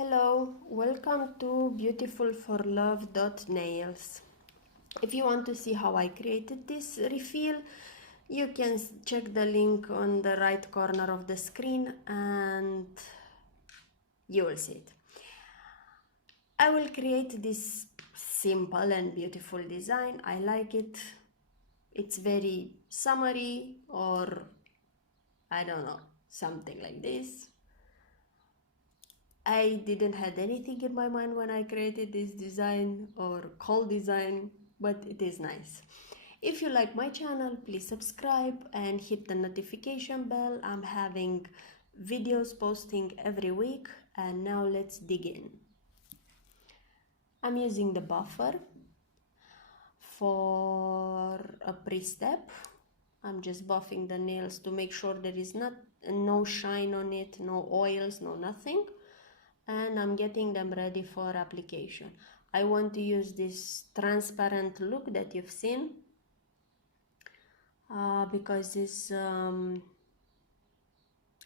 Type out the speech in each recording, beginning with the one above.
Hello, welcome to beautifulforlove.nails. If you want to see how I created this refill, you can check the link on the right corner of the screen and you will see it. I will create this simple and beautiful design. I like it. It's very summery, or I don't know, something like this. I didn't have anything in my mind when I created this design or cold design, but it is nice. If you like my channel, please subscribe and hit the notification bell. I'm having videos posting every week, and now let's dig in. I'm using the buffer for a pre-step. I'm just buffing the nails to make sure there is no shine on it, no oils, no nothing. And I'm getting them ready for application. I want to use this transparent look that you've seen because it's I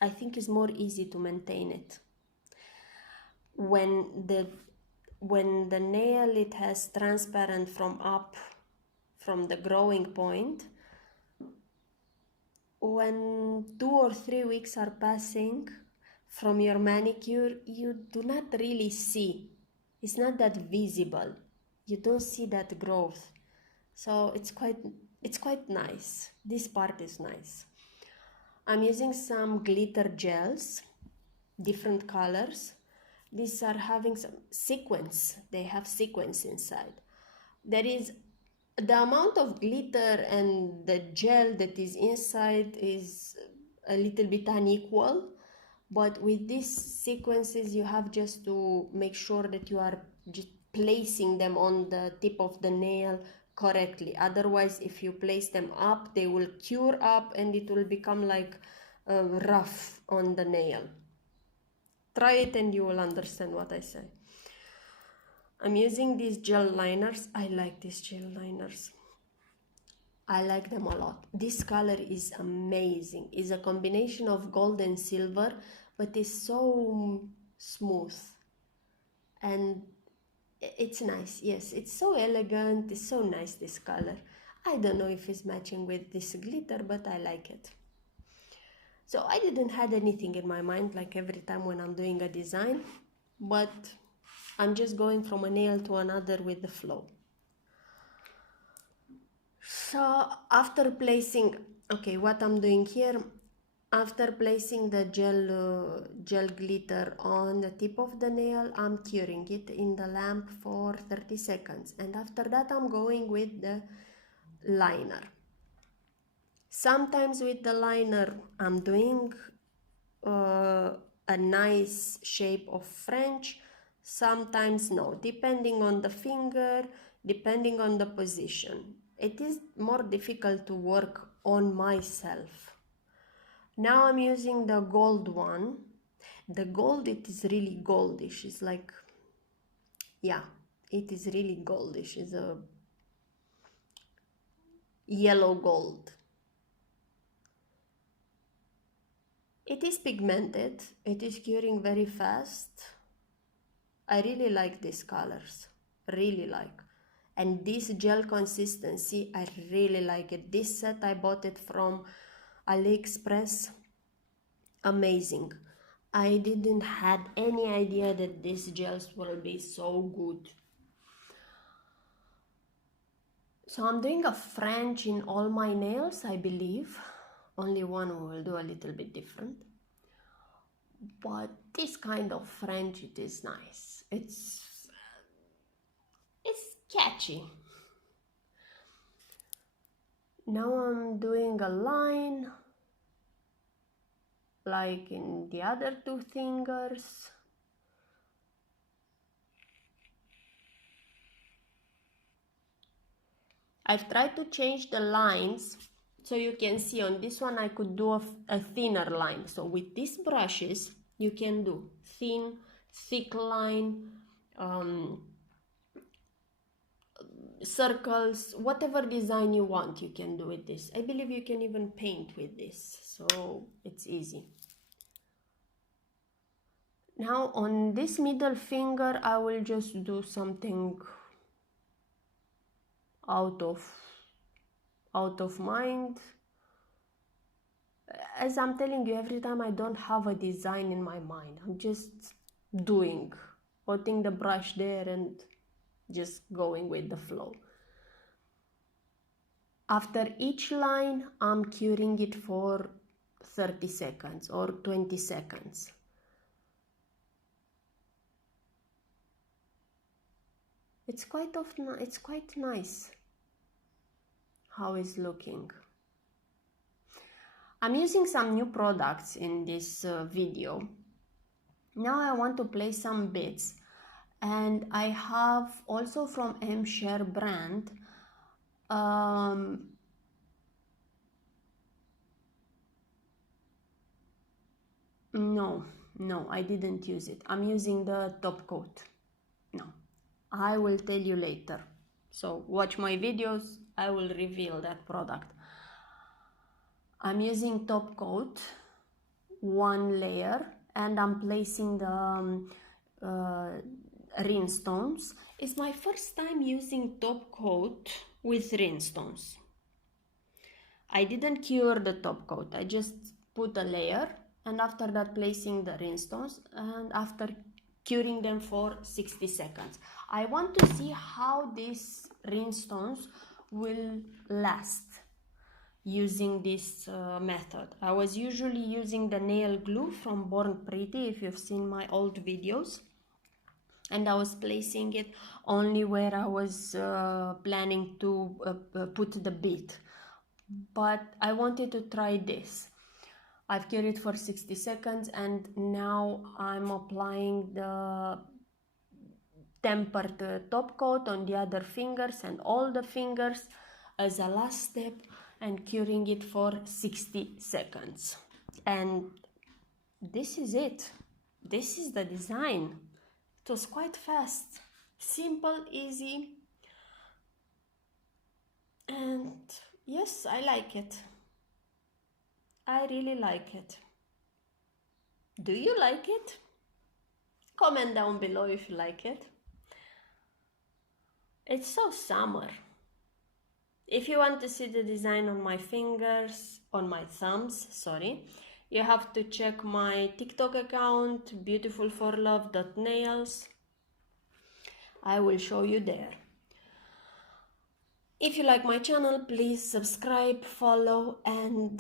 think it's more easy to maintain it. When the nail it has transparent from the growing point, when 2 or 3 weeks are passing from your manicure, you do not really see. It's not that visible. You don't see that growth. So it's quite nice. This part is nice. I'm using some glitter gels, different colors. These are having some sequins. They have sequins inside. There is the amount of glitter and the gel that is inside is a little bit unequal. But with these sequences, you have just to make sure that you are just placing them on the tip of the nail correctly. Otherwise, if you place them up, they will cure up and it will become like rough on the nail. Try it and you will understand what I say. I'm using these gel liners. I like these gel liners. I like them a lot. This color is amazing. It's a combination of gold and silver, but it's so smooth and it's nice. Yes, it's so elegant. It's so nice, this color. I don't know if it's matching with this glitter, but I like it. So I didn't have anything in my mind like every time when I'm doing a design, but I'm just going from a nail to another with the flow. So after placing, okay, what I'm doing here, after placing the gel glitter on the tip of the nail, I'm curing it in the lamp for 30 seconds. And after that, I'm going with the liner. Sometimes with the liner, I'm doing a nice shape of French. Sometimes no, depending on the finger, depending on the position. It is more difficult to work on myself. Now I'm using the gold one. The gold, it is really goldish. It's like, yeah, it is really goldish. It's a yellow gold. It is pigmented. It is curing very fast. I really like these colors. Really like. And this gel consistency, I really like it. This set, I bought it from AliExpress. Amazing. I didn't have any idea that these gels will be so good. So I'm doing a French in all my nails, I believe. Only one will do a little bit different. But this kind of French, it is nice. It's catchy. Now I'm doing a line like in the other two fingers. I've tried to change the lines so you can see on this one I could do a thinner line. So with these brushes you can do thin, thick line, circles, whatever design you want you can do with this. I believe you can even paint with this, so it's easy. Now on this middle finger I will just do something out of mind. As I'm telling you, every time I don't have a design in my mind, I'm just doing, putting the brush there and just going with the flow. After each line, I'm curing it for 30 seconds or 20 seconds. It's quite nice how it's looking. I'm using some new products in this video. Now I want to place some bits, and I have also from M-Share brand no, I didn't use it. I'm using the top coat. No, I will tell you later. So watch my videos, I will reveal that product. I'm using top coat, one layer, and I'm placing the rhinestones. It's my first time using top coat with rhinestones. I didn't cure the top coat, I just put a layer, and after that placing the rhinestones, and after curing them for 60 seconds. I want to see how these rhinestones will last using this method. I was usually using the nail glue from Born Pretty, if you've seen my old videos, and I was placing it only where I was planning to put the bit, but I wanted to try this. I've cured it for 60 seconds and now I'm applying the tempered top coat on the other fingers and all the fingers as a last step, and curing it for 60 seconds. And this is it. This is the design. It was quite fast, simple, easy, and yes, I like it. I really like it. Do you like it? Comment down below if you like it. It's so summer. If you want to see the design on my fingers, on my thumbs, sorry, you have to check my TikTok account, beautifulforlove.nails. I will show you there. If you like my channel, please subscribe, follow, and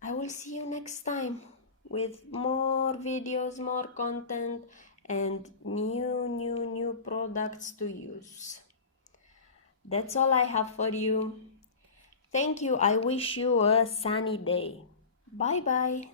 I will see you next time with more videos, more content, and new products to use. That's all I have for you. Thank you. I wish you a sunny day. Bye bye.